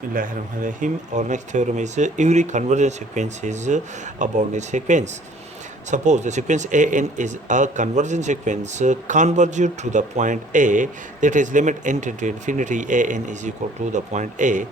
Bismillahirrahmanirrahim. Our next theorem is every convergent sequence is a bounded sequence. Suppose the sequence an is a convergent sequence converged to the point A, that is limit n tend to infinity an is equal to the point A.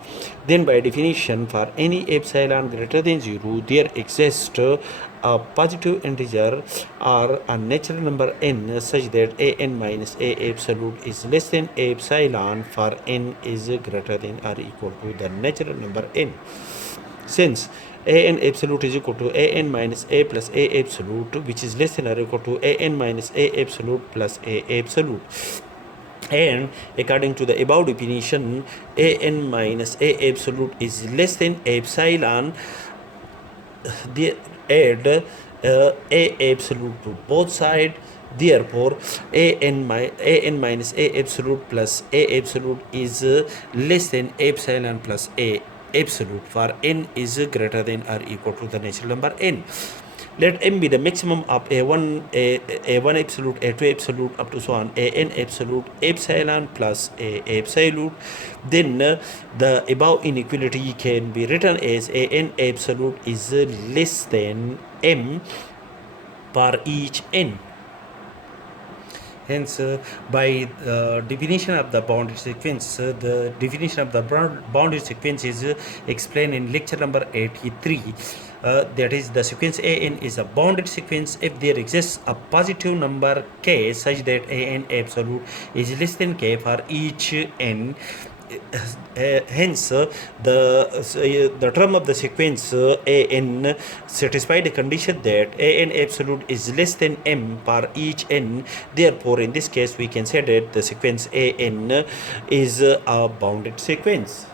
Then by definition, for any epsilon greater than 0, there exists a positive integer or a natural number n such that an minus a absolute is less than a epsilon for n is greater than or equal to the natural number n. Since an absolute is equal to an minus a plus a absolute, which is less than or equal to an minus a absolute plus a absolute, and according to the above definition, an minus a absolute is less than epsilon, they add a absolute to both sides. Therefore, an minus a absolute plus a absolute is less than epsilon plus a absolute for n is greater than or equal to the natural number n. Let m be the maximum of a1 absolute, a2 absolute, up to so on an absolute, epsilon plus a absolute. Then the above inequality can be written as an absolute is less than m for each n. Hence, by definition of the bounded sequence, the definition of the bounded sequence is explained in lecture number 83. That is, the sequence an is a bounded sequence if there exists a positive number k such that an absolute is less than k for each n. Hence, the term of the sequence an satisfy the condition that an absolute is less than m for each n. Therefore, in this case, we can say that the sequence an is a bounded sequence.